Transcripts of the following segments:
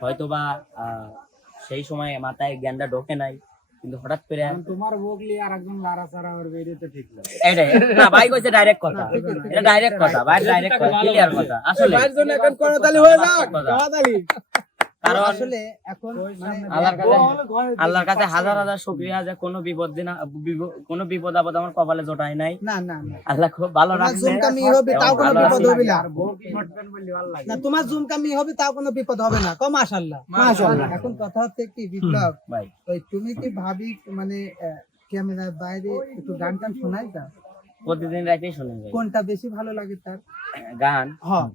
হয়তোবা আহ, সেই সময় মাথায় জ্ঞানটা ঢোকে নাই কিন্তু হঠাৎ করে তোমার বগলি আর একজন লারা সারা ওর বেরিয়ে তো ঠিক না। এটাই। না ভাই কইছে ডাইরেক্ট কথা। এটা ডাইরেক্ট কথা ভাই ডাইরেক্ট কথা ক্লিয়ার কথা। আসলে এখন করতালি হয়ে যাক। কথা। করতালি কারণ আসলে এখন মানে আল্লাহর কাছে আল্লাহর কাছে হাজার হাজার শুকরিয়া যে কোনো বিপদ দিন কোনো বিপদ আপদ আমার কপালে জোটায় নাই। না না না। আল্লাহ খুব ভালো তোমার রাখছে জুমকামি হবে তাও কোনো বিপদ হবে না। না তোমার জুমকামি হবে তাও কোনো বিপদ হবে না। কম মাশাআল্লাহ। মাশাআল্লাহ। এখন কথা হচ্ছে কি বিপ্লব? ভাই। ওই তুমি কি ভাবি মানে আহ, ক্যামেরার বাইরে একটু গান টান শোনাই তা প্রতিদিন রাতেই শুনে যাই কোনটা বেশি ভালো লাগে তার? গান? হ্যাঁ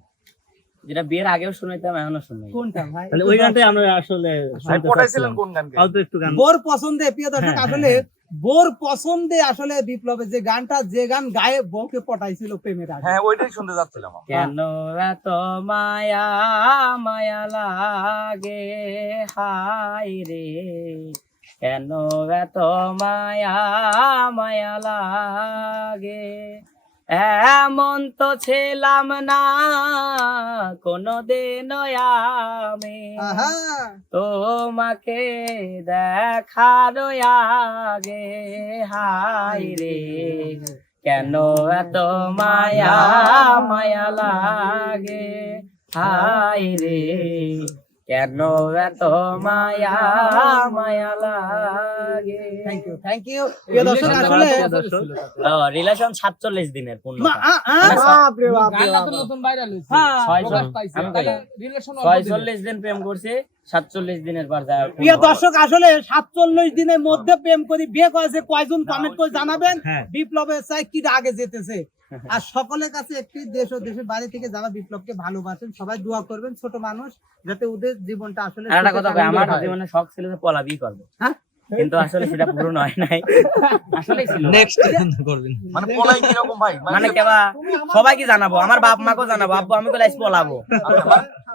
যেটা বিয়ের আগেও শুনাইতাম এখনও শুনাই। কোনটা ভাই? তাহলে ওই গানটাই আমরা আসলে শুনতে পটাইছিলেন কোন গানকে অল্প একটু গান। বোর পছন্দে প্রিয় দর্শক হ্যাঁ, আসলে বোর পছন্দে আসলে বিপ্লবের যে গানটা যে গান গায়ে বউকে পটাইছিল প্রেমের আগে। হ্যাঁ ওইটাই শুনতে যাচ্ছিলাম কেন এত মায়া মায়া লাগে? হাই রে। কেন এত মায়া মায়া লাগে? এমন তো ছিলাম না কোনদিন আমি। তোমাকে দেখার আগে হাই রে কেন এত মায়া মায়া লাগে? হাই রে কেন এত মায়া মায়া লাগে? থ্যাংক ইউ থ্যাংক ইউ প্রিয় দর্শক আসলে রিলেশন সাতচল্লিশ দিনের পূর্ণ বাপ রে বাপ গানটা তো নতুন ভাইরাল হইছে। হ্যাঁ। রিলেশন ছয়চল্লিশ দিন প্রেম করছি সাতচল্লিশ দিনের পর যা প্রিয় দর্শক আসলে সাতচল্লিশ দিনের মধ্যে প্রেম করি বিয়ে করেছে কয়জন কমেন্ট করে জানাবেন? হ্যাঁ। বিপ্লবের চাই কি আগে যেতেছে? আর সকলের কাছে একটি দেশ ও দেশের বাইরে থেকে যারা বিপ্লবকে ভালোবাসেন সবাই দোয়া করবেন ছোট মানুষ যাতে ওদের জীবনটা আসলে একটা কথা আমার জীবনে শখ ছিল যে পলাবি করব। হ্যাঁ? কিন্তু আসলে সেটা পূরণ হয় নাই। আসলে ছিল। নেক্সট করবেন। মানে পলাই কীরকম ভাই? মানে কেবা সবাইকে জানাব আমার বাপ মাকেও জানাব আব্বু আমি কইলে আজ পলাবো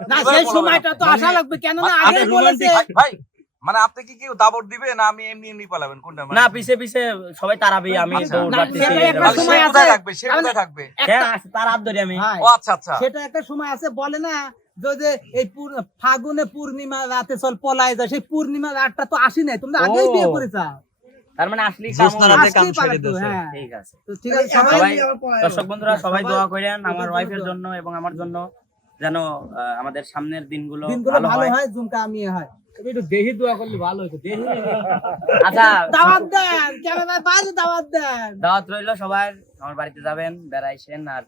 না সেই সময়টা তো আশা লাগবে কেননা মানে আগে বলেছে ভাই মানে আপনি কি কেউ দাবর দিবে না আমি এমনি এমনি পালাবেন। কোনটা? মানে না পিছে পিছে সবাই তারাবি আমি দৌড় সেটা একটা সময় আছে। থাকবে? সে কোথায় থাকবে? হ্যাঁ তার হাত ধরি আমি। ও আচ্ছা আচ্ছা। সেটা একটা সময় আছে বলে না যে যে এই ফাগুনে পূর্ণিমা রাতে চল পলায় যায় সেই পূর্ণিমা রাতটা তো আসি নাই তোমরা আগেই বিয়ে করেছা। তার মানে কাম ছেড়ে হ্যাঁ। ঠিক আছে। তো ঠিক আছে সবাই দর্শক বন্ধুরা সবাই দোয়া করেন আমার ওয়াইফের জন্য। এবং আমার জন্য যেন আমাদের সামনের দিনগুলো ভালো ভালো হয়। হয় ঝুমকা আমি হয়। একটু দেহি দোয়া করলে ভালো হতো দেহি আচ্ছা দাওয়াত দেন ক্যামেরার বাইরে দাওয়াত দেন। দাওয়াত রইল সবাই আমার বাড়িতে যাবেন বেড়াইছেন আর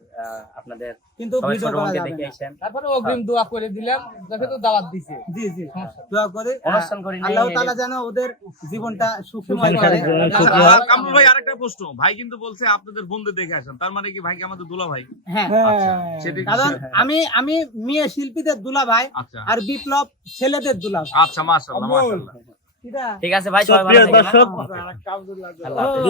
আপনাদের কিন্তু সবাই ভিডিও ছোট করা বোনকে যাবে দেখে না। আইসেন তারপরে অগ্রিম দোয়া করে দিলাম যাকে তো দাওয়াত দিছে। জি জি দোয়া করে অনুষ্ঠান করি আল্লাহ তাআলা যেন ওদের জীবনটা সুখময় সুখময় করে। করে। কামরুল ভাই আরেকটা প্রশ্ন। ভাই কিন্তু বলছে আপনাদের বন্ধু দেখে আসেন। তার মানে কি ভাই কি আমাদের দুলা ভাই? হ্যাঁ। আচ্ছা কারণ আমি আমি মেয়ে শিল্পীদের দুলা ভাই আচ্ছা। আর বিপ্লব ছেলেদের দুলা আচ্ছা মাশাআল্লাহ মাশাআল্লাহ। ঠিক আছে ভাই সবাই ভালো প্রিয়